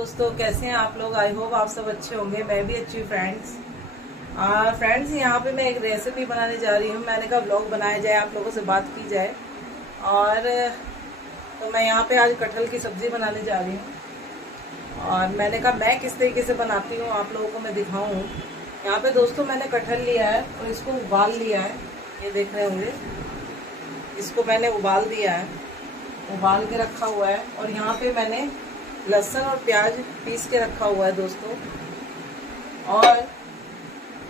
दोस्तों कैसे हैं आप लोग। आई होप आप सब अच्छे होंगे। मैं भी अच्छी फ्रेंड्स। यहाँ पे मैं एक रेसिपी बनाने जा रही हूँ। मैंने कहा व्लॉग बनाया जाए, आप लोगों से बात की जाए। और तो मैं यहाँ पे आज कटहल की सब्जी बनाने जा रही हूँ। और मैंने कहा मैं किस तरीके से बनाती हूँ आप लोगों को मैं दिखाऊँ। यहाँ पे दोस्तों मैंने कटहल लिया है और इसको उबाल लिया है। ये देख रहे होंगे, इसको मैंने उबाल दिया है, उबाल के रखा हुआ है। और यहाँ पे मैंने लहसुन और प्याज पीस के रखा हुआ है दोस्तों। और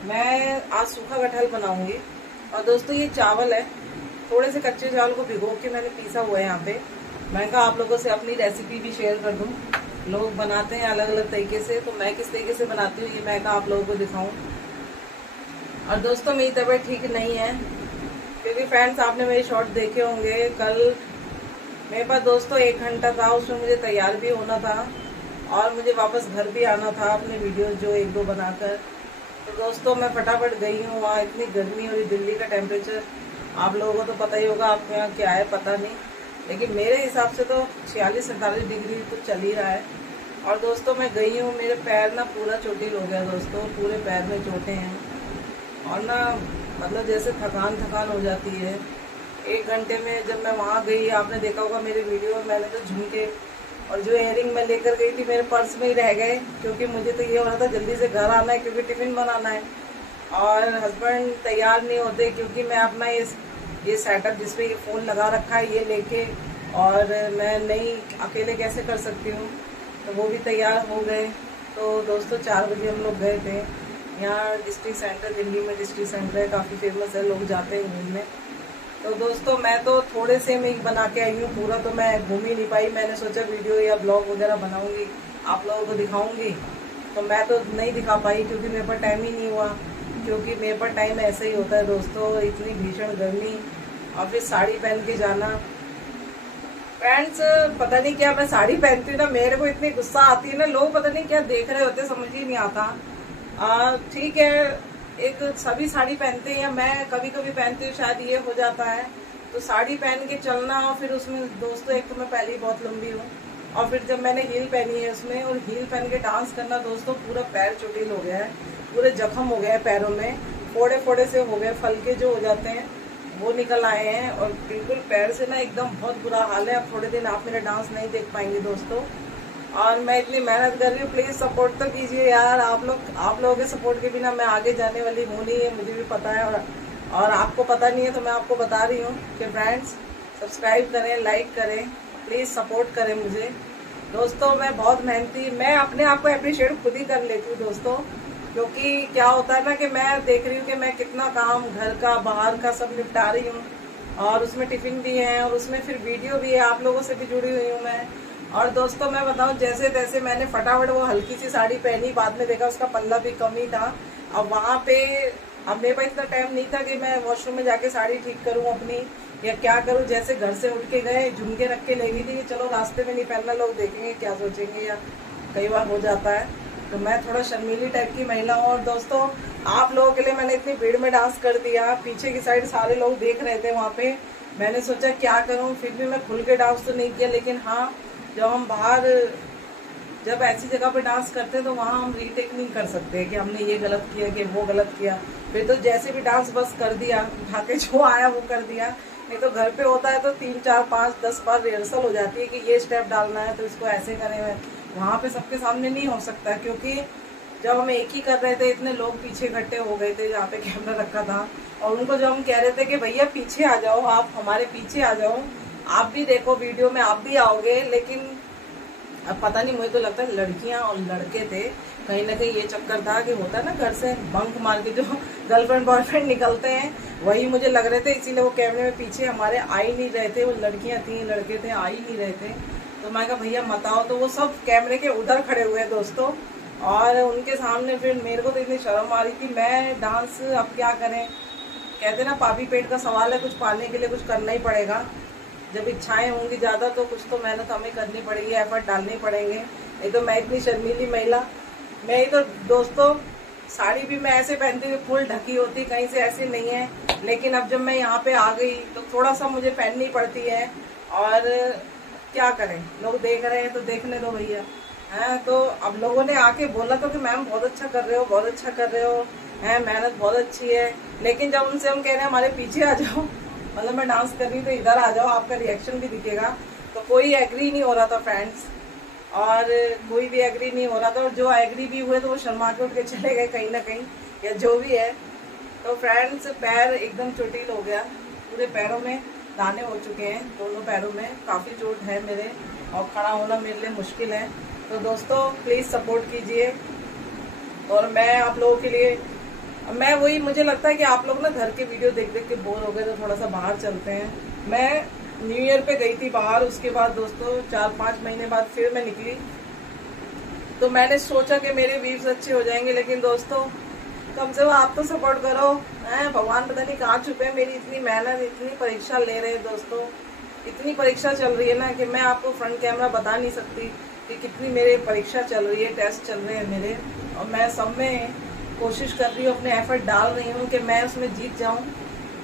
मैं आज सूखा कटहल बनाऊंगी। और दोस्तों ये चावल है, थोड़े से कच्चे चावल को भिगो के मैंने पीसा हुआ है यहाँ पे। मैं कहा आप लोगों से अपनी रेसिपी भी शेयर कर दूं। लोग बनाते हैं अलग अलग तरीके से, तो मैं किस तरीके से बनाती हूँ ये मैं कहा आप लोगों को दिखाऊं। और दोस्तों मेरी तबीयत ठीक नहीं है, क्योंकि फ्रेंड्स आपने मेरे शॉर्ट देखे होंगे। कल मेरे पास दोस्तों 1 घंटा था, उसमें मुझे तैयार भी होना था और मुझे वापस घर भी आना था अपने वीडियोस जो 1-2 बनाकर। तो दोस्तों मैं फटाफट गई हूँ। वहाँ इतनी गर्मी हो रही, दिल्ली का टेम्परेचर आप लोगों को तो पता ही होगा, आपके यहाँ क्या है पता नहीं, लेकिन मेरे हिसाब से तो 46-47 डिग्री तो चल ही रहा है। और दोस्तों मैं गई हूँ, मेरे पैर ना पूरा चोटिल हो गया दोस्तों, पूरे पैर में चोटें हैं। और ना मतलब जैसे थकान हो जाती है। 1 घंटे में जब मैं वहाँ गई, आपने देखा होगा मेरे वीडियो में, मैंने तो झुमके और जो इयरिंग मैं लेकर गई थी मेरे पर्स में ही रह गए, क्योंकि मुझे तो ये हो रहा था जल्दी से घर आना है, क्योंकि टिफिन बनाना है। और हस्बैंड तैयार नहीं होते, क्योंकि मैं अपना ये सेटअप जिसमें ये फ़ोन लगा रखा है ये लेके, और मैं नहीं अकेले कैसे कर सकती हूँ। तो वो भी तैयार हो गए। तो दोस्तों 4 बजे हम लोग गए थे। यहाँ डिस्ट्रिक्ट सेंटर, दिल्ली में डिस्ट्रिक्ट सेंटर है, काफ़ी फेमस है, लोग जाते हैं घूमने। तो दोस्तों मैं तो थोड़े से में ही बना के आई हूँ, पूरा तो मैं घूम ही नहीं पाई। मैंने सोचा वीडियो या ब्लॉग वगैरह बनाऊंगी, आप लोगों को दिखाऊंगी, तो मैं तो नहीं दिखा पाई क्योंकि मेरे पास टाइम ही नहीं हुआ। क्योंकि मेरे पास टाइम ऐसे ही होता है दोस्तों, इतनी भीषण गर्मी और फिर साड़ी पहन के जाना। फ्रेंड्स पता नहीं क्या मैं साड़ी पहनती हूँ ना, मेरे को इतनी गुस्सा आती है ना, लोग पता नहीं क्या देख रहे होते, समझ ही नहीं आता। ठीक है, एक सभी साड़ी पहनते हैं या मैं कभी कभी पहनती हूँ, शायद ये हो जाता है। तो साड़ी पहन के चलना, और फिर उसमें दोस्तों एक तो मैं पहले ही बहुत लंबी हूँ, और फिर जब मैंने हील पहनी है उसमें, और हील पहन के डांस करना दोस्तों, पूरा पैर चोटिल हो गया है, पूरे जख्म हो गए हैं पैरों में, फोड़े से हो गए, फलके जो हो जाते हैं वो निकल आए हैं। और बिल्कुल पैर से ना एकदम बहुत बुरा हाल है। अब थोड़े दिन आप मेरा डांस नहीं देख पाएंगे दोस्तों। और मैं इतनी मेहनत कर रही हूँ, प्लीज़ सपोर्ट तो कीजिए यार। आप लोगों के सपोर्ट के बिना मैं आगे जाने वाली हूँ नहीं है, मुझे भी पता है। और आपको पता नहीं है तो मैं आपको बता रही हूँ कि फ्रेंड्स सब्सक्राइब करें, लाइक करें, प्लीज़ सपोर्ट करें मुझे दोस्तों। मैं बहुत मेहनती, मैं अपने आप को अप्रिशिएट खुद ही कर लेती हूँ दोस्तों। क्योंकि क्या होता है ना कि मैं देख रही हूँ कि मैं कितना काम घर का बाहर का सब निपटा रही हूँ, और उसमें टिफिन भी है, और उसमें फिर वीडियो भी है, आप लोगों से भी जुड़ी हुई हूँ मैं। और दोस्तों मैं बताऊं, जैसे तैसे मैंने फटाफट वो हल्की सी साड़ी पहनी, बाद में देखा उसका पल्ला भी कम ही था। अब वहाँ पे अब मेरे पास इतना टाइम नहीं था कि मैं वॉशरूम में जाके साड़ी ठीक करूँ अपनी, या क्या करूँ। जैसे घर से उठ के गए, झुमके रख के ले गई थी कि चलो रास्ते में नहीं पहनना, लोग देखेंगे क्या सोचेंगे, या कई बार हो जाता है। तो मैं थोड़ा शर्मीली टाइप की महिला हूँ। और दोस्तों आप लोगों के लिए मैंने इतनी भीड़ में डांस कर दिया, पीछे की साइड सारे लोग देख रहे थे वहाँ पे। मैंने सोचा क्या करूँ, फिर भी मैं खुल के डांस तो नहीं किया, लेकिन हाँ जब हम बाहर जब ऐसी जगह पे डांस करते हैं तो वहाँ हम रीटेक नहीं कर सकते कि हमने ये गलत किया कि वो गलत किया। फिर तो जैसे भी डांस बस कर दिया, उठा के जो आया वो कर दिया। नहीं तो घर पे होता है तो 3, 4, 5, 10 बार रिहर्सल हो जाती है कि ये स्टेप डालना है तो इसको ऐसे करें। वहाँ पे सबके सामने नहीं हो सकता, क्योंकि जब हम एक ही कर रहे थे, इतने लोग पीछे इकट्ठे हो गए थे जहाँ पे कैमरा रखा था, और उनको जब हम कह रहे थे कि भैया पीछे आ जाओ, आप हमारे पीछे आ जाओ, आप भी देखो वीडियो में, आप भी आओगे। लेकिन अब पता नहीं, मुझे तो लगता है लड़कियां और लड़के थे, कहीं ना कहीं ये चक्कर था कि होता है ना घर से बंक मार के जो गर्लफ्रेंड बॉयफ्रेंड निकलते हैं, वही मुझे लग रहे थे, इसीलिए वो कैमरे में पीछे हमारे आ ही नहीं रहे थे। वो लड़कियां थी, लड़के थे, आ ही नहीं रहे थे। तो मैं कहा भैया मत आओ, तो वो सब कैमरे के उधर खड़े हुए दोस्तों। और उनके सामने फिर मेरे को तो इतनी शर्म आ रही थी। मैं डांस अब क्या करें, कहते ना पापी पेट का सवाल है, कुछ पाने के लिए कुछ करना ही पड़ेगा। जब इच्छाएं होंगी ज़्यादा तो कुछ तो मेहनत हमें करनी पड़ेगी, एफर्ट डालने पड़ेंगे। नहीं तो मैं इतनी शर्मीली महिला, मैं ही तो दोस्तों साड़ी भी मैं ऐसे पहनती हुई फुल ढकी होती, कहीं से ऐसे नहीं है। लेकिन अब जब मैं यहाँ पे आ गई तो थोड़ा सा मुझे पहननी पड़ती है। और क्या करें, लोग देख रहे हैं तो देखने दो भैया। हैं। तो अब लोगों ने आके बोला तो कि मैम बहुत अच्छा कर रहे हो, बहुत अच्छा कर रहे हो, हैं मेहनत बहुत अच्छी है। लेकिन जब उनसे हम कह रहे हैं हमारे पीछे आ जाओ, मतलब मैं डांस कर रही हूँ तो इधर आ जाओ, आपका रिएक्शन भी दिखेगा, तो कोई एग्री नहीं हो रहा था फ्रेंड्स। और कोई भी एग्री नहीं हो रहा था, और जो एग्री भी हुए तो वो शर्मा के उठ के चले गए कहीं ना कहीं, या जो भी है। तो फ्रेंड्स पैर एकदम चोटिल हो गया, पूरे पैरों में दाने हो चुके हैं, दोनों पैरों में काफ़ी चोट है मेरे, और खड़ा होना मेरे लिए मुश्किल है। तो दोस्तों प्लीज़ सपोर्ट कीजिए। और मैं आप लोगों के लिए, मैं वही, मुझे लगता है कि आप लोग ना घर के वीडियो देख देख के बोर हो गए, तो थोड़ा सा बाहर चलते हैं। मैं न्यू ईयर पे गई थी बाहर, उसके बाद दोस्तों 4-5 महीने बाद फिर मैं निकली। तो मैंने सोचा कि मेरे व्यूज अच्छे हो जाएंगे, लेकिन दोस्तों कम से कम आप तो सपोर्ट करो। हैं भगवान पता नहीं कहाँ छुपे हैं, मेरी इतनी मेहनत, इतनी परीक्षा ले रहे हैं दोस्तों, इतनी परीक्षा चल रही है ना कि मैं आपको फ्रंट कैमरा बता नहीं सकती कि कितनी मेरी परीक्षा चल रही है, टेस्ट चल रहे हैं मेरे। और मैं सब में कोशिश कर रही हूँ, अपने एफर्ट डाल रही हूँ कि मैं उसमें जीत जाऊँ।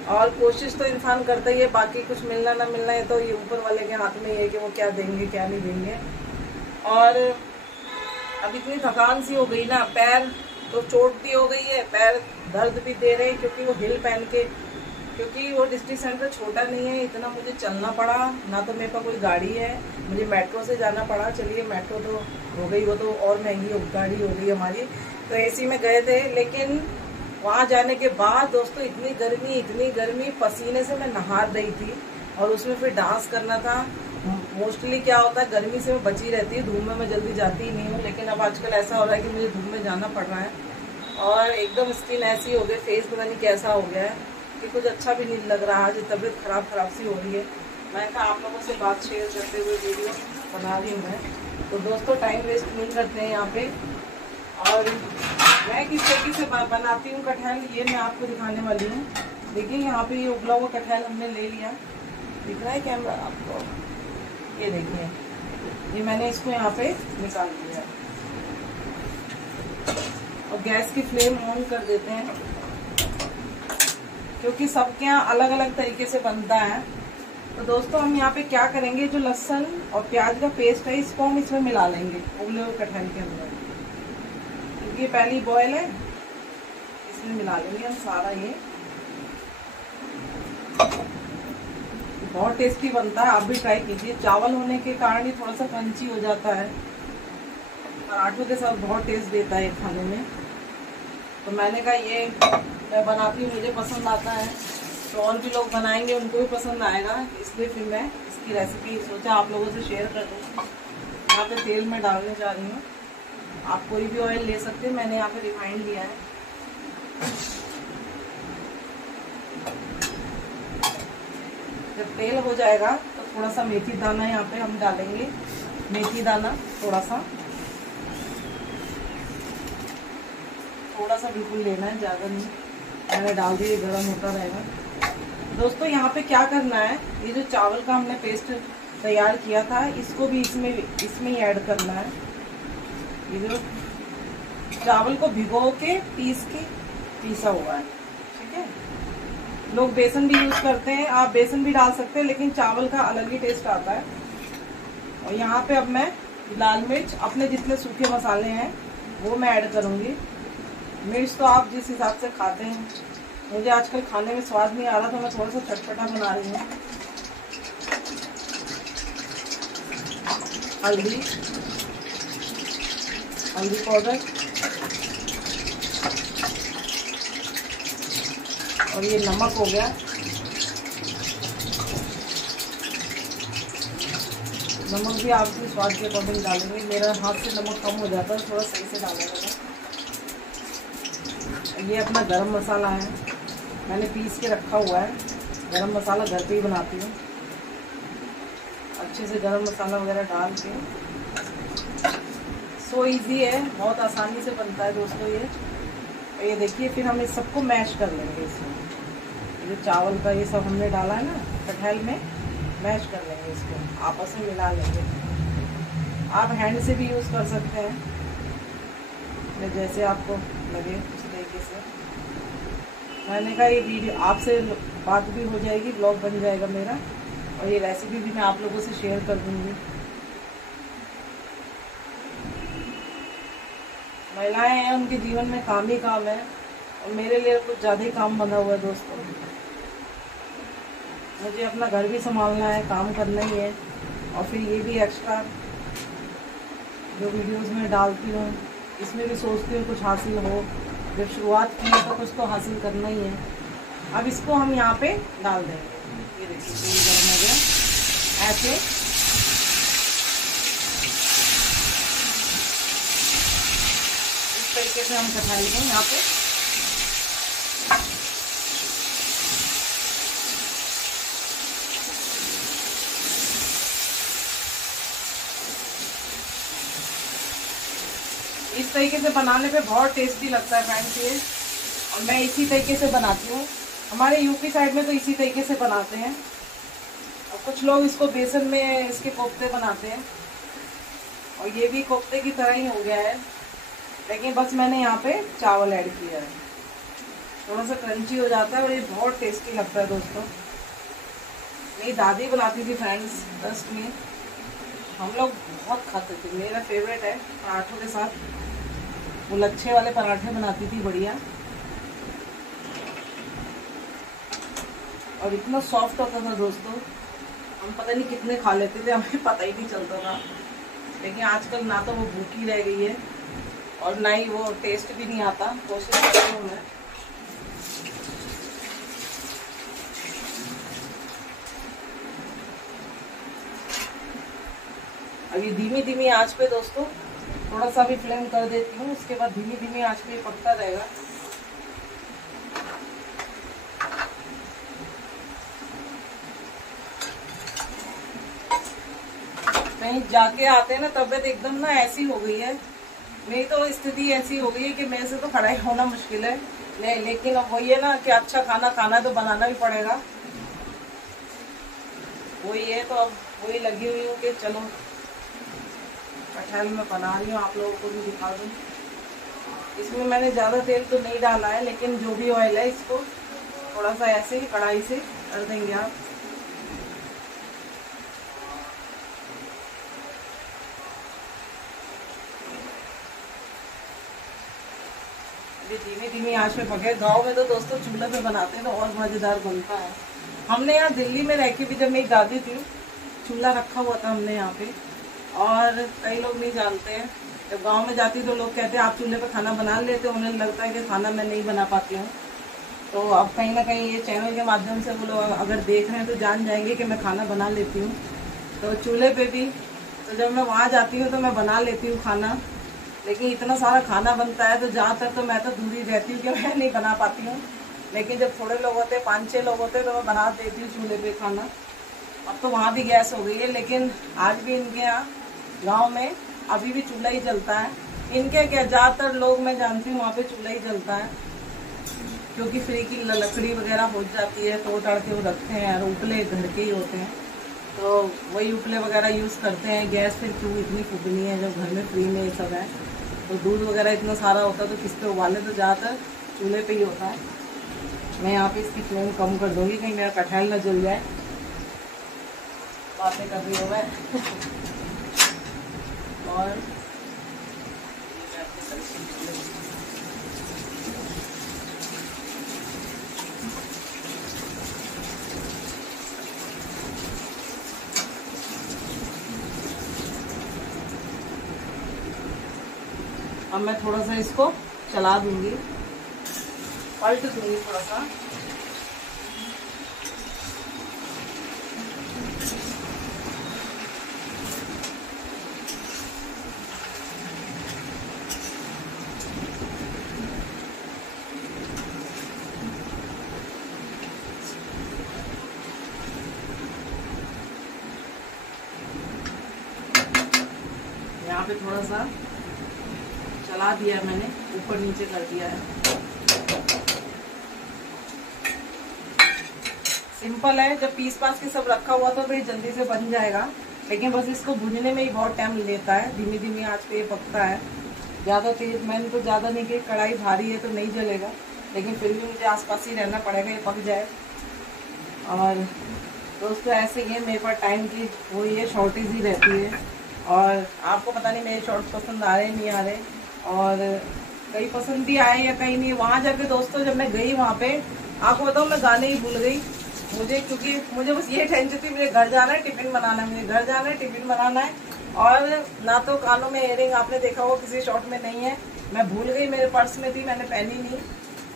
और कोशिश तो इंसान करता ही है, बाकी कुछ मिलना ना मिलना है तो ये ऊपर वाले के हाथ में ही है कि वो क्या देंगे क्या नहीं देंगे। और अब इतनी थकान सी हो गई ना, पैर तो चोट भी हो गई है, पैर दर्द भी दे रहे हैं, क्योंकि वो हिल पहन के, क्योंकि वो डिस्ट्रिक्ट सेंटर छोटा नहीं है, इतना मुझे चलना पड़ा ना, तो मेरे पास कोई गाड़ी है, मुझे मेट्रो से जाना पड़ा। चलिए मेट्रो तो हो गई, वो तो और महंगी गाड़ी हो गई हमारी, तो एसी में गए थे। लेकिन वहाँ जाने के बाद दोस्तों इतनी गर्मी, पसीने से मैं नहा रही थी, और उसमें फिर डांस करना था। मोस्टली क्या होता है, गर्मी से मैं बची रहती है, धूप में मैं जल्दी जाती ही नहीं हूँ, लेकिन अब आजकल ऐसा हो रहा है कि मुझे धूप में जाना पड़ रहा है, और एकदम स्किन ऐसी हो गई, फेस पता नहीं कैसा हो गया है कि कुछ अच्छा भी नहीं लग रहा है, तबीयत खराब सी हो रही है। मैं कहा आप लोगों से बात शेयर करते हुए वीडियो बना रही हूँ मैं। तो दोस्तों टाइम वेस्ट नहीं करते हैं यहाँ पे। और मैं किस तरीके से बनाती हूँ कटहल, ये मैं आपको दिखाने वाली हूँ। देखिए यहाँ पे ये उबला हुआ कटहल हमने ले लिया, दिख रहा है कैमरा आपको, ये देखिए, ये मैंने इसको यहाँ पे निकाल दिया। और गैस की फ्लेम ऑन कर देते हैं, क्योंकि सबके यहाँ अलग अलग तरीके से बनता है। तो दोस्तों हम यहाँ पे क्या करेंगे, जो लहसुन और प्याज का पेस्ट है इसको हम इसमें मिला लेंगे उबले हुए कटहल के अंदर, क्योंकि ये पहली बॉयल है, इसमें मिला लेंगे हम सारा। ये बहुत टेस्टी बनता है, आप भी ट्राई कीजिए। चावल होने के कारण ही थोड़ा सा क्रंची हो जाता है, पराठों के साथ बहुत टेस्ट देता है खाने में। तो मैंने कहा ये मैं बनाती हूँ, मुझे पसंद आता है, तो और भी लोग बनाएंगे उनको भी पसंद आएगा, इसलिए फिर मैं इसकी रेसिपी सोचा आप लोगों से शेयर कर दूँ। यहाँ पे तेल में डालने जा रही हूँ, आप कोई भी ऑयल ले सकते हैं, मैंने यहाँ पे रिफाइंड लिया है। जब तेल हो जाएगा तो थोड़ा सा मेथी दाना यहाँ पे हम डालेंगे, मेथी दाना थोड़ा सा बिल्कुल लेना है, ज़्यादा नहीं। मैंने डाल दिया, गरम होता रहेगा। दोस्तों यहाँ पे क्या करना है, ये जो चावल का हमने पेस्ट तैयार किया था इसको भी इसमें ही ऐड करना है। ये जो चावल को भिगो के पीसा हुआ है, ठीक है। लोग बेसन भी यूज करते हैं, आप बेसन भी डाल सकते हैं, लेकिन चावल का अलग ही टेस्ट आता है। और यहाँ पे अब मैं लाल मिर्च, अपने जितने सूखे मसाले हैं वो मैं ऐड करूँगी। मिर्च तो आप जिस हिसाब से खाते हैं, मुझे आजकल खाने में स्वाद नहीं आ रहा, तो मैं थोड़ा सा चटपटा बना रही हूँ। हल्दी पाउडर, और ये नमक हो गया। नमक भी आप अपने स्वाद के अकॉर्डिंग डालेंगे, मेरा हाथ से नमक कम हो जाता है, थोड़ा सही से डालेंगे। ये अपना गरम मसाला है, मैंने पीस के रखा हुआ है। गरम मसाला घर पे ही बनाती हूँ, अच्छे से गरम मसाला वगैरह डाल के। सो इजी है, बहुत आसानी से बनता है दोस्तों ये देखिए। फिर हम इस सबको मैश कर लेंगे, इसमें ये जो चावल का ये सब हमने डाला है ना कटहल में, मैश कर लेंगे, इसको आपस में मिला लेंगे। आप हैंड से भी यूज़ कर सकते हैं, जैसे आपको लगे उस तरीके से। मैंने कहा ये वीडियो आपसे बात भी हो जाएगी, ब्लॉग बन जाएगा मेरा, और ये रेसिपी भी मैं आप लोगों से शेयर कर दूँगी। महिलाएं हैं, उनके जीवन में काम ही काम है, और मेरे लिए कुछ ज़्यादा ही काम बना हुआ है दोस्तों। मुझे अपना घर भी संभालना है, काम करना ही है, और फिर ये भी एक्स्ट्रा जो वीडियोस में डालती हूँ इसमें भी सोचती हूँ कुछ हासिल हो। जब शुरुआत की है तो कुछ तो हासिल करना ही है। अब इसको हम यहाँ पे डाल देंगे। ये देखिए तेल गर्म हो गया, ऐसे इस तरीके से हम कढ़ाई को यहाँ पे इस तरीके से बनाने पे बहुत टेस्टी लगता है फ्रेंड्स ये, और मैं इसी तरीके से बनाती हूँ। हमारे यूपी साइड में तो इसी तरीके से बनाते हैं, और कुछ लोग इसको बेसन में इसके कोफ्ते बनाते हैं, और ये भी कोफ्ते की तरह ही हो गया है, लेकिन बस मैंने यहाँ पे चावल ऐड किया है, थोड़ा सा क्रंची हो जाता है और ये बहुत टेस्टी लगता है दोस्तों। मेरी दादी बनाती थी फ्रेंड्स, ट्रस्ट में हम लोग बहुत खाते थे। मेरा फेवरेट है पराठों के साथ, वो लच्छे वाले पराठे बनाती थी बढ़िया, और इतना सॉफ्ट होता था दोस्तों, हम पता नहीं कितने खा लेते थे, हमें पता ही नहीं चलता था। लेकिन आजकल ना तो वो भूखी रह गई है और ना ही वो टेस्ट भी नहीं आता। कोशिश करती हूँ मैं। अभी धीमी धीमी आंच पे दोस्तों थोड़ा सा भी फ्लेम कर देती हूँ, उसके बाद धीमी धीमी आंच पे पकता रहेगा। कहीं जाके आते हैं ना, तबीयत एकदम ना ऐसी हो गई है, मेरी तो स्थिति ऐसी हो गई है कि मेरे से तो खड़ा ही होना मुश्किल है। लेकिन अब वही है ना कि अच्छा खाना खाना तो बनाना भी पड़ेगा, वही है। तो अब वही लगी हुई हूँ कि चलो कटहल में बना रही हूँ, आप लोगों को भी दिखा दूँ। इसमें मैंने ज़्यादा तेल तो नहीं डाला है, लेकिन जो भी ऑयल है इसको थोड़ा सा ऐसे ही कढ़ाई से कर देंगे आप। ये धीमी धीमी आंच पे पके। गांव में तो दोस्तों चूल्हे पे बनाते हैं तो और मज़ेदार बनता है। हमने यहाँ दिल्ली में रह के भी, जब मेरी दादी थी, चूल्हा रखा हुआ था हमने यहाँ पे, और कई लोग नहीं जानते हैं। जब गांव में जाती तो लोग कहते हैं आप चूल्हे पे खाना बना लेते हो, उन्हें लगता है कि खाना मैं नहीं बना पाती हूँ। तो अब कहीं ना कहीं ये चैनल के माध्यम से वो लोग अगर देख रहे हैं तो जान जाएंगे कि मैं खाना बना लेती हूँ। तो चूल्हे पे भी, तो जब मैं वहाँ जाती हूँ तो मैं बना लेती हूँ खाना, लेकिन इतना सारा खाना बनता है तो ज़्यादातर तो मैं तो दूर ही रहती हूँ कि मैं नहीं बना पाती हूँ। लेकिन जब थोड़े लोग होते हैं, 5-6 लोग होते हैं, तो मैं बना देती हूँ चूल्हे पे खाना। अब तो वहाँ भी गैस हो गई है, लेकिन आज भी इनके यहाँ गांव में अभी भी चूल्हा ही जलता है। इनके क्या, ज़्यादातर लोग मैं जानती हूँ वहाँ पे चूल्हा ही जलता है, क्योंकि फ्री की लकड़ी वगैरह हो जाती है, तो तड़ के वो रखते हैं, और उपले घर के ही होते हैं, तो वही उपले वगैरह यूज़ करते हैं। गैस फिर क्यों इतनी फूकनी है जब घर में फ्री में ये सब है। तो दूध वगैरह इतना सारा होता है तो किस पे उबाले, तो ज़्यादातर चूल्हे पे ही होता है। मैं यहाँ पे इसकी फ्लेम कम कर दूँगी, कहीं मेरा कटहल ना जल जाए। बातें कर रही हूँ मैं और अब मैं थोड़ा सा इसको चला दूंगी, पलट दूंगी थोड़ा सा। यहाँ पे थोड़ा सा चला दिया मैंने, ऊपर नीचे कर दिया है। सिंपल है, जब पीस पास के सब रखा हुआ तो फिर जल्दी से बन जाएगा, लेकिन बस इसको भूनने में ही बहुत टाइम लेता है। धीमी धीमी आंच पे ये पकता है, ज़्यादा तेज मैंने तो ज़्यादा नहीं की, कढ़ाई भारी है तो नहीं जलेगा, लेकिन फिर भी मुझे आसपास ही रहना पड़ेगा ये पक जाए। और दोस्तों ऐसे ही है, मेरे पास टाइम की वो ये शॉर्टेज ही रहती है, और आपको पता नहीं मेरे शॉर्ट्स पसंद आ रहे नहीं आ रहे, और कहीं पसंद भी आए या कहीं नहीं। वहाँ जाके दोस्तों जब मैं गई वहाँ पे, आपको बताऊँ मैं गाने ही भूल गई मुझे, क्योंकि मुझे बस ये टेंशन थी मुझे घर जाना है टिफिन बनाना है, मुझे घर जाना है टिफिन बनाना है। और ना तो कानों में इयरिंग आपने देखा हो किसी शॉट में नहीं है, मैं भूल गई, मेरे पर्स में थी मैंने पहनी नहीं।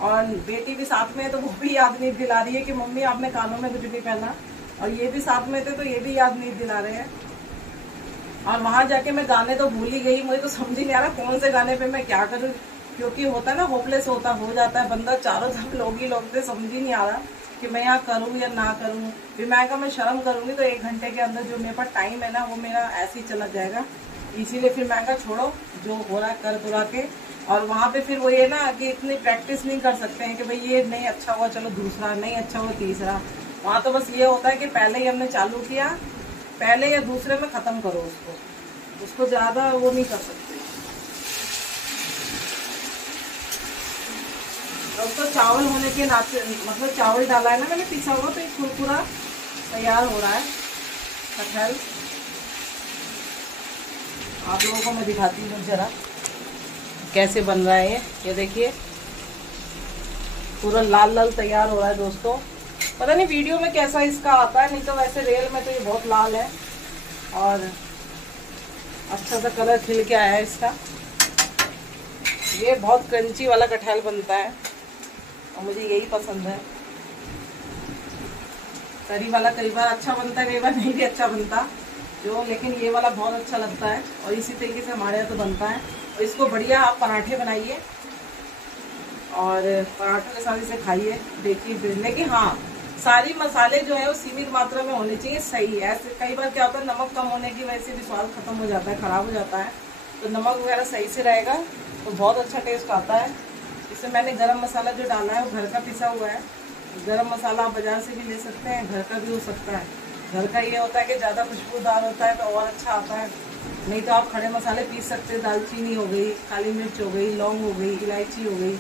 और बेटी भी साथ में है तो वो भी याद नहीं दिला रही है कि मम्मी आपने कानों में कुछ नहीं पहना। और ये भी साथ में थे तो ये भी याद नहीं दिला रहे हैं। और वहाँ जाके मैं गाने तो भूल ही गई, मुझे तो समझ ही नहीं आ रहा कौन से गाने पे मैं क्या करूँ, क्योंकि होता है ना होपलेस हो जाता है बंदा, चारों तरफ लोग ही लोग थे, समझ ही नहीं आ रहा कि मैं यहाँ करूँ या ना करूँ। फिर मैं कहा मैं शर्म करूँगी तो 1 घंटे के अंदर जो मेरे पास टाइम है ना वो मेरा ऐसे ही चला जाएगा, इसीलिए फिर मैं कहा छोड़ो जो हो रहा है कर बुरा के। और वहाँ पे फिर वो ये ना कि इतनी प्रैक्टिस नहीं कर सकते हैं कि भाई ये नहीं अच्छा हुआ चलो दूसरा, नहीं अच्छा हुआ तीसरा। वहाँ तो बस ये होता है कि पहले ही हमने चालू किया, पहले या दूसरे में ख़त्म करो उसको ज़्यादा वो नहीं कर सकते। दोस्तों चावल होने के नाते मतलब चावल डाला है ना मैंने पिसा हुआ, तो ये कुरकुरा तैयार हो रहा है कटहल। आप लोगों को मैं दिखाती हूँ जरा कैसे बन रहा है ये देखिए पूरा लाल लाल तैयार हो रहा है दोस्तों। पता नहीं वीडियो में कैसा इसका आता है, नहीं तो वैसे रियल में तो ये बहुत लाल है और अच्छा सा कलर खिल के आया है इसका। ये बहुत क्रंची वाला कटहल बनता है और मुझे यही पसंद है। तरी वाला कई बार अच्छा बनता है, कई बार नहीं भी अच्छा बनता जो, लेकिन ये वाला बहुत अच्छा लगता है और इसी तरीके से हमारे यहाँ तो बनता है। और इसको बढ़िया आप पराठे बनाइए और पराठों के साथ इसे खाइए देखिए। लेकिन हाँ सारी मसाले जो है वो सीमित मात्रा में होने चाहिए, सही है। ऐसे कई बार क्या होता है नमक कम होने की वजह से भी स्वाद खत्म हो जाता है, खराब हो जाता है, तो नमक वगैरह सही से रहेगा तो बहुत अच्छा टेस्ट आता है। इसमें मैंने गरम मसाला जो डाला है वो घर का पिसा हुआ है। गरम मसाला आप बाजार से भी ले सकते हैं, घर का भी हो सकता है। घर का ये होता है कि ज़्यादा खुशबूदार होता है तो और अच्छा आता है, नहीं तो आप खड़े मसाले पीस सकते हैं, दालचीनी हो गई, काली मिर्च हो गई, लौंग हो गई, इलायची हो गई,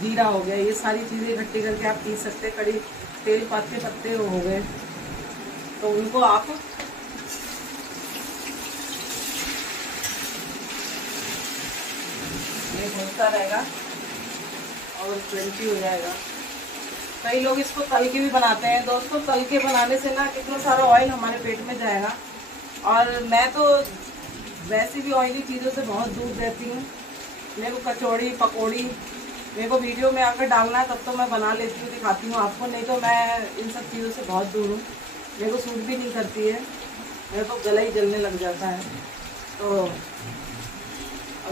जीरा हो गया, ये सारी चीज़ें इकट्ठी करके आप पीस सकते हैं। कड़ी तेलपात के पत्ते हो गए तो उनको आप ये भूनता रहेगा और क्रंची हो जाएगा। कई लोग इसको तल के भी बनाते हैं दोस्तों, तल के बनाने से ना कितना सारा ऑयल हमारे पेट में जाएगा। और मैं तो वैसे भी ऑयली चीज़ों से बहुत दूर रहती हूँ। मेरे को कचौड़ी पकौड़ी मेरे को वीडियो में आकर डालना है तब तो मैं बना लेती हूँ, दिखाती हूँ आपको, नहीं तो मैं इन सब चीज़ों से बहुत दूर हूँ। मेरे को सूट भी नहीं करती है, मेरे को गला ही जलने लग जाता है। तो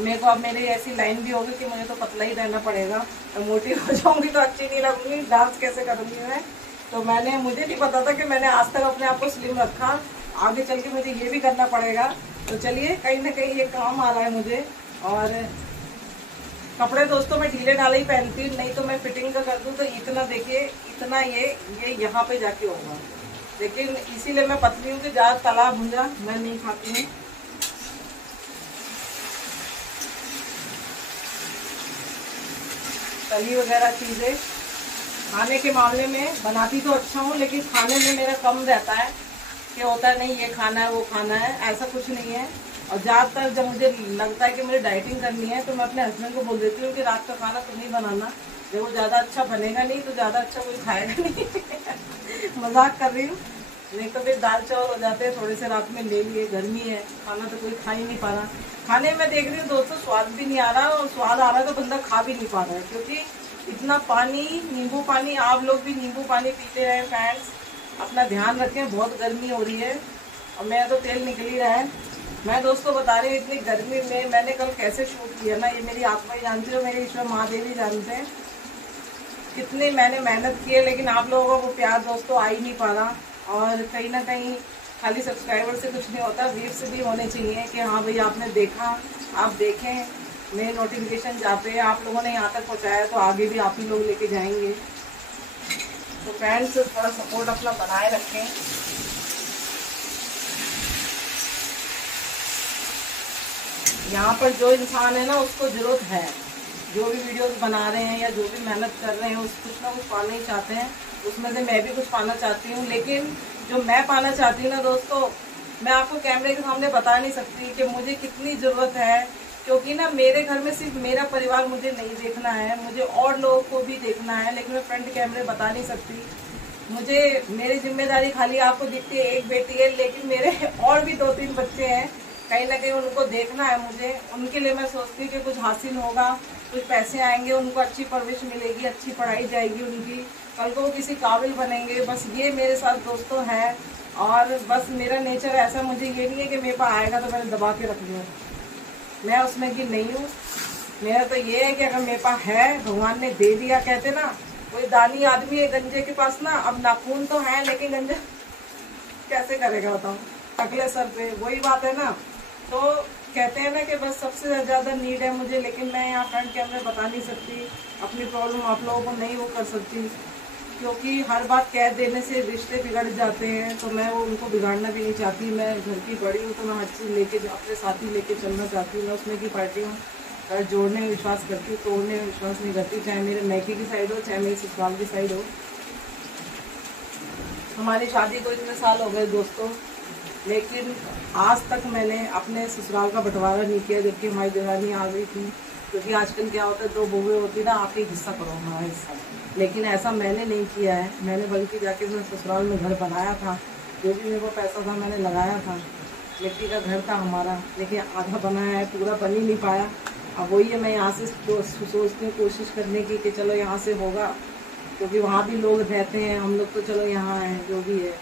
मेरे को अब मेरी ऐसी लाइन भी होगी कि मुझे तो पतला ही रहना पड़ेगा, तो मोटी हो जाऊंगी तो अच्छी नहीं लगूंगी, डांस कैसे करूंगी मैं। तो मुझे नहीं पता था कि मैंने आज तक अपने आप को स्लिम रखा, आगे चल के मुझे ये भी करना पड़ेगा। तो चलिए कहीं ना कहीं ये काम आ रहा है मुझे। और कपड़े दोस्तों मैं ढीले ढाले ही पहनती हूँ, नहीं तो मैं फिटिंग का कर दूँ तो इतना देखिए इतना ये यहाँ पे जाके होगा। लेकिन इसीलिए मैं पतली हूँ कि ज़्यादा तला भुंजा मैं नहीं खाती हूँ। तली वगैरह चीज़ें खाने के मामले में बनाती तो अच्छा हूँ, लेकिन खाने में मेरा कम रहता है कि होता है नहीं ये खाना है वो खाना है, ऐसा कुछ नहीं है। और ज़्यादातर जब मुझे लगता है कि मुझे डाइटिंग करनी है तो मैं अपने हस्बैंड को बोल देती हूँ कि रात का खाना तुम ही बनाना, जब वो ज़्यादा अच्छा बनेगा नहीं तो ज़्यादा अच्छा कोई खाएगा नहीं मजाक कर रही हूँ, नहीं तो फिर दाल चावल हो जाते हैं थोड़े से रात में ले लिए, गर्मी है खाना तो कोई खा ही नहीं पा रहा। खाने में देख रही हूँ दोस्तों स्वाद भी नहीं आ रहा, और स्वाद आ रहा है तो बंदा खा भी नहीं पा रहा है, क्योंकि इतना पानी नींबू पानी, आप लोग भी नींबू पानी पीते रहे फ्रेंड्स, अपना ध्यान रखें, बहुत गर्मी हो रही है और मेरा तो तेल निकल ही रहा है। मैं दोस्तों बता रही हूँ इतनी गर्मी में मैंने कल कैसे शूट किया ना, ये मेरी आत्मा ही जानती हो, मेरे ईश्वर महादेव ही जानते हैं कितनी मैंने मेहनत की है, लेकिन आप लोगों को प्यार दोस्तों आ ही नहीं पा रहा। और कहीं ना कहीं खाली सब्सक्राइबर से कुछ नहीं होता, व्यूज से भी होने चाहिए कि हाँ भाई आपने देखा, आप देखें, मेरे नोटिफिकेशन जाते हैं, आप लोगों ने यहाँ तक पहुँचाया तो आगे भी आप ही लोग लेके जाएंगे। तो फ्रेंड्स थोड़ा सपोर्ट अपना बनाए रखें। यहाँ पर जो इंसान है ना उसको ज़रूरत है, जो भी वीडियोस बना रहे हैं या जो भी मेहनत कर रहे हैं उस कुछ ना कुछ पाना ही चाहते हैं, उसमें से मैं भी कुछ पाना चाहती हूँ। लेकिन जो मैं पाना चाहती हूँ ना दोस्तों, मैं आपको कैमरे के सामने बता नहीं सकती कि मुझे कितनी ज़रूरत है क्योंकि ना मेरे घर में सिर्फ मेरा परिवार मुझे नहीं देखना है, मुझे और लोगों को भी देखना है, लेकिन मैं फ्रंट कैमरे बता नहीं सकती। मुझे मेरी जिम्मेदारी खाली आपको दिखती है, एक बेटी है, लेकिन मेरे और भी 2-3 बच्चे हैं, कहीं ना कहीं उनको देखना है मुझे। उनके लिए मैं सोचती हूँ कि कुछ हासिल होगा, कुछ पैसे आएंगे, उनको अच्छी परवरिश मिलेगी, अच्छी पढ़ाई जाएगी उनकी, कल को वो किसी काबिल बनेंगे। बस ये मेरे साथ दोस्तों है, और बस मेरा नेचर ऐसा, मुझे ये नहीं है कि मेरे पास आएगा तो मैंने दबा के रख लिया, मैं उसमें की नहीं हूँ। मेरा तो ये है कि अगर मेरे पास है, भगवान ने दे दिया, कहते ना कोई दानी आदमी है गंजे के पास ना, अब नाखून तो है लेकिन गंजा कैसे करेगा बताओ, अगले सर पे, वही बात है ना। तो कहते हैं ना कि बस सबसे ज़्यादा नीड है मुझे, लेकिन मैं यहाँ फ्रंट कैमरे बता नहीं सकती, अपनी प्रॉब्लम आप लोगों को नहीं वो कर सकती, क्योंकि हर बात कह देने से रिश्ते बिगड़ जाते हैं, तो मैं वो उनको बिगाड़ना भी नहीं चाहती। मैं घर की बड़ी हूँ, तो मैं हर चीज़ लेके अपने साथ ही लेके चलना चाहती हूँ। मैं उसमें की पार्टी हूँ, घर जोड़ने में विश्वास करती हूँ, तोड़ने में विश्वास नहीं करती, चाहे मेरे मैके की साइड हो, चाहे मेरी ससुराल की साइड हो। हमारी शादी को इतने साल हो गए दोस्तों, लेकिन आज तक मैंने अपने ससुराल का बंटवारा नहीं किया, जबकि हमारी देवरानी आ गई थी। क्योंकि आजकल क्या होता है, 2 बहुएं होती ना, आप एक हिस्सा करो हमारा हिस्सा, लेकिन ऐसा मैंने नहीं किया है। मैंने बल्कि जाके जो ससुराल में घर बनाया था, जो भी मेरे को पैसा था मैंने लगाया था, मिट्टी का घर था हमारा, लेकिन आधा बनाया है, पूरा बन ही नहीं पाया। अब वही है, मैं यहाँ से सोचती हूँ, कोशिश करने की कि चलो यहाँ से होगा, क्योंकि वहाँ भी लोग रहते हैं, हम लोग तो चलो यहाँ हैं, जो भी है।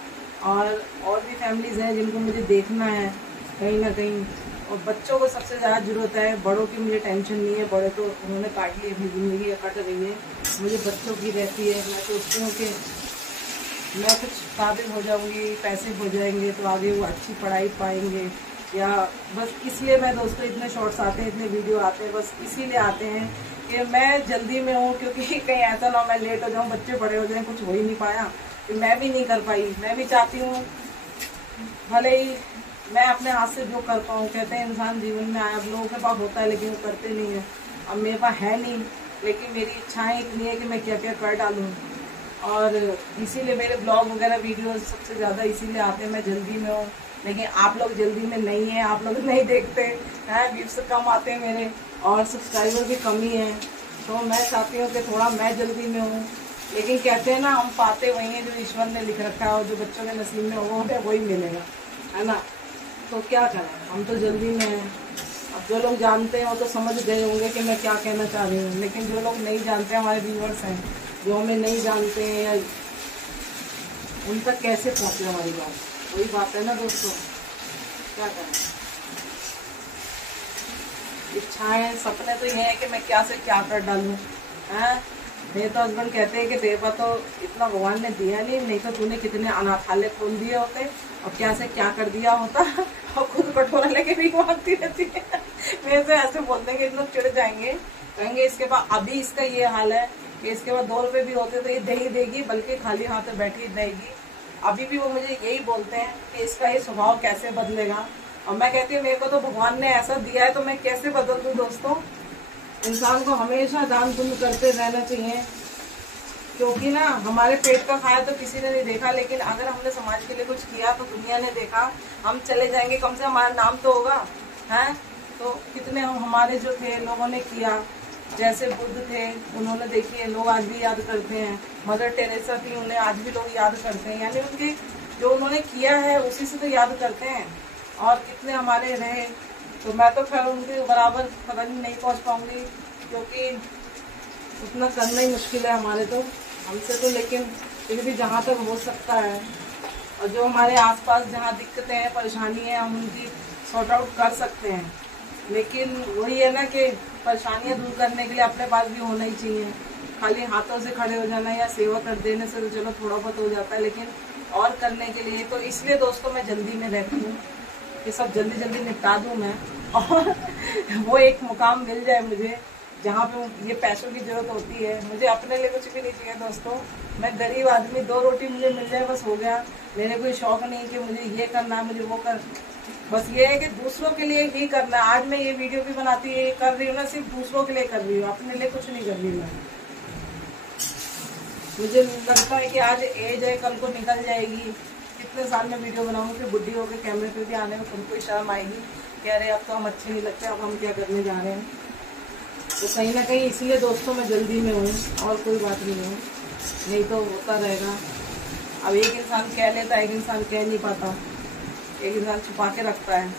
और भी फैमिलीज़ हैं जिनको मुझे देखना है कहीं ना कहीं, और बच्चों को सबसे ज़्यादा ज़रूरत है। बड़ों की मुझे टेंशन नहीं है, बड़े तो उन्होंने काट ली, अपनी ज़िंदगी कट रही है, मुझे बच्चों की रहती है। मैं सोचती हूँ कि मैं कुछ काबिल हो जाऊँगी, पैसे हो जाएंगे तो आगे वो अच्छी पढ़ाई पाएंगे, या बस इसलिए मैं दोस्तों इतने शॉर्ट्स आते हैं, इतने वीडियो आते हैं, बस इसीलिए आते हैं कि मैं जल्दी में हूँ, क्योंकि कहीं ऐसा ना मैं लेट हो जाऊँ, बच्चे बड़े हो जाएँ, कुछ हो ही नहीं पाया, तो मैं भी नहीं कर पाई। मैं भी चाहती हूँ भले ही मैं अपने हाथ से जो कर पाऊँ। कहते हैं इंसान जीवन में आया, लोगों के पास होता है लेकिन वो करते नहीं है। अब मेरे पास है नहीं, लेकिन मेरी इच्छाएं इतनी है कि मैं क्या क्या कर डालूँ, और इसीलिए मेरे ब्लॉग वगैरह वीडियोस सबसे ज़्यादा इसीलिए आते हैं। मैं जल्दी में हूँ, लेकिन आप लोग जल्दी में नहीं हैं, आप लोग नहीं देखते हैं, व्यूज़ कम आते हैं मेरे, और सब्सक्राइबर भी कम ही हैं। तो मैं चाहती हूँ कि थोड़ा मैं जल्दी में हूँ, लेकिन कहते हैं ना हम पाते वही हैं जो ईश्वर ने लिख रखा है, और जो बच्चों के नसीब में होगा वही मिलेगा, है ना। तो क्या करें, हम तो जल्दी में हैं। अब जो लोग जानते हैं वो तो समझ गए होंगे कि मैं क्या कहना चाह रही हूँ, लेकिन जो लोग नहीं जानते, हमारे व्यूअर्स हैं जो हमें नहीं जानते हैं, या उन तक कैसे पहुँचे हमारी बात, वही बात है ना दोस्तों। क्या करें, इच्छाएं सपने तो ये है कि मैं क्या से क्या कर डालूँ, हैं। मेरे तो हस्बैंड कहते हैं कि तेरे पास तो इतना भगवान ने दिया नहीं तो तूने कितने अनाथालय खोल दिए होते, और क्या से क्या कर दिया होता, और खुद कटोरा लेके भी मांगती रहती है। मेरे से ऐसे बोलते हैं कि इतना चिढ़ जाएंगे, कहेंगे इसके पास अभी इसका ये हाल है कि इसके पास 2 रुपये भी होते तो ये दे ही देगी, बल्कि खाली हाथ में बैठी रहेगी। अभी भी वो मुझे यही बोलते हैं कि इसका ये स्वभाव कैसे बदलेगा, और मैं कहती हूँ मेरे को तो भगवान ने ऐसा दिया है, तो मैं कैसे बदल दूँ। दोस्तों, इंसान को हमेशा दान पुण्य करते रहना चाहिए, क्योंकि ना हमारे पेट का खाया तो किसी ने नहीं देखा, लेकिन अगर हमने समाज के लिए कुछ किया तो दुनिया ने देखा। हम चले जाएंगे, कम से हमारा नाम तो होगा, हैं। तो कितने हमारे जो थे लोगों ने किया, जैसे बुद्ध थे, उन्होंने देखिए लोग आज भी याद करते हैं। मदर टेरेसा थी, उन्हें आज भी लोग याद करते हैं, यानी उनके जो उन्होंने किया है उसी से तो याद करते हैं। और कितने हमारे रहे, तो मैं तो खैर उनके बराबर पता नहीं पहुंच पाऊंगी, क्योंकि उतना करना ही मुश्किल है हमारे तो, हमसे तो। लेकिन फिर भी जहाँ तक हो सकता है, और जो हमारे आसपास जहाँ दिक्कतें हैं, परेशानी है, हम उनकी सॉर्ट आउट कर सकते हैं। लेकिन वही है ना कि परेशानियाँ दूर करने के लिए अपने पास भी होना ही चाहिए। खाली हाथों से खड़े हो जाना या सेवा कर देने से तो चलो थोड़ा बहुत हो जाता है, लेकिन और करने के लिए तो इसलिए दोस्तों मैं जल्दी में रहती हूँ कि सब जल्दी जल्दी निपटा दूँ मैं, और वो एक मुकाम मिल जाए मुझे जहाँ पे ये पैसों की जरूरत होती है। मुझे अपने लिए कुछ भी नहीं चाहिए दोस्तों, मैं गरीब आदमी, 2 रोटी मुझे मिल जाए बस हो गया। मेरे कोई शौक नहीं कि मुझे ये करना है, मुझे वो कर, बस ये है कि दूसरों के लिए ही करना है। आज मैं ये वीडियो भी बनाती है कर रही हूँ ना, सिर्फ दूसरों के लिए कर रही हूँ, अपने लिए कुछ नहीं कर रही मैं। मुझे लगता है कि आज एज है, कल को निकल जाएगी, कितने साल में वीडियो बनाऊंगी, फिर बुढ़ी होकर कैमरे पे भी आने में तुमको शर्म आएगी कि अरे अब तो हम अच्छे नहीं लगते, अब हम क्या करने जा रहे हैं। तो कहीं ना कहीं इसलिए दोस्तों मैं जल्दी में हूँ, और कोई बात नहीं है, नहीं तो होता रहेगा। अब एक इंसान कह लेता है, एक इंसान कह नहीं पाता, एक इंसान छुपा के रखता है।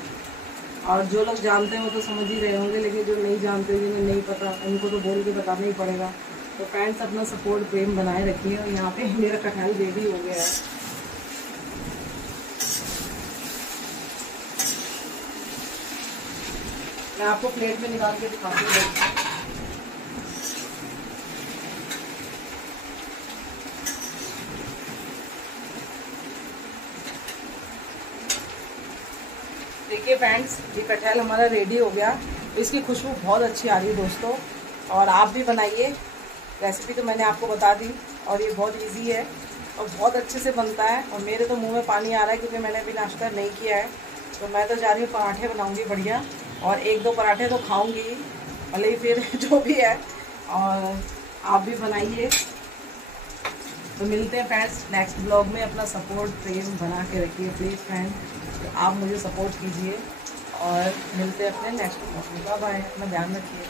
और जो लोग जानते हैं वो तो समझ ही रहे होंगे, लेकिन जो नहीं जानते, जिन्हें नहीं पता, उनको तो बोल के बताना ही पड़ेगा। तो फ्रेंड्स अपना सपोर्ट प्रेम बनाए रखिए। और यहाँ पे मेरा कटहल रेडी हो गया है। मैं आपको प्लेट में निकाल के दिखाती हूँ। देखिए फ्रेंड्स, ये कटहल हमारा रेडी हो गया। इसकी खुशबू बहुत अच्छी आ रही है दोस्तों, और आप भी बनाइए। रेसिपी तो मैंने आपको बता दी, और ये बहुत इजी है और बहुत अच्छे से बनता है। और मेरे तो मुंह में पानी आ रहा है क्योंकि मैंने अभी नाश्ता नहीं किया है। तो मैं तो जा रही हूँ पराठे बनाऊँगी बढ़िया, और 1-2 पराठे तो खाऊँगी, भले ही फिर जो भी है। और आप भी बनाइए। तो मिलते हैं फ्रेंड्स नेक्स्ट ब्लॉग में। अपना सपोर्ट प्रेम बना के रखिए प्लीज़ फ्रेंड। तो आप मुझे सपोर्ट कीजिए, और मिलते हैं अपने नेक्स्ट ब्लॉग में। बाय बाय, अपना ध्यान रखिए।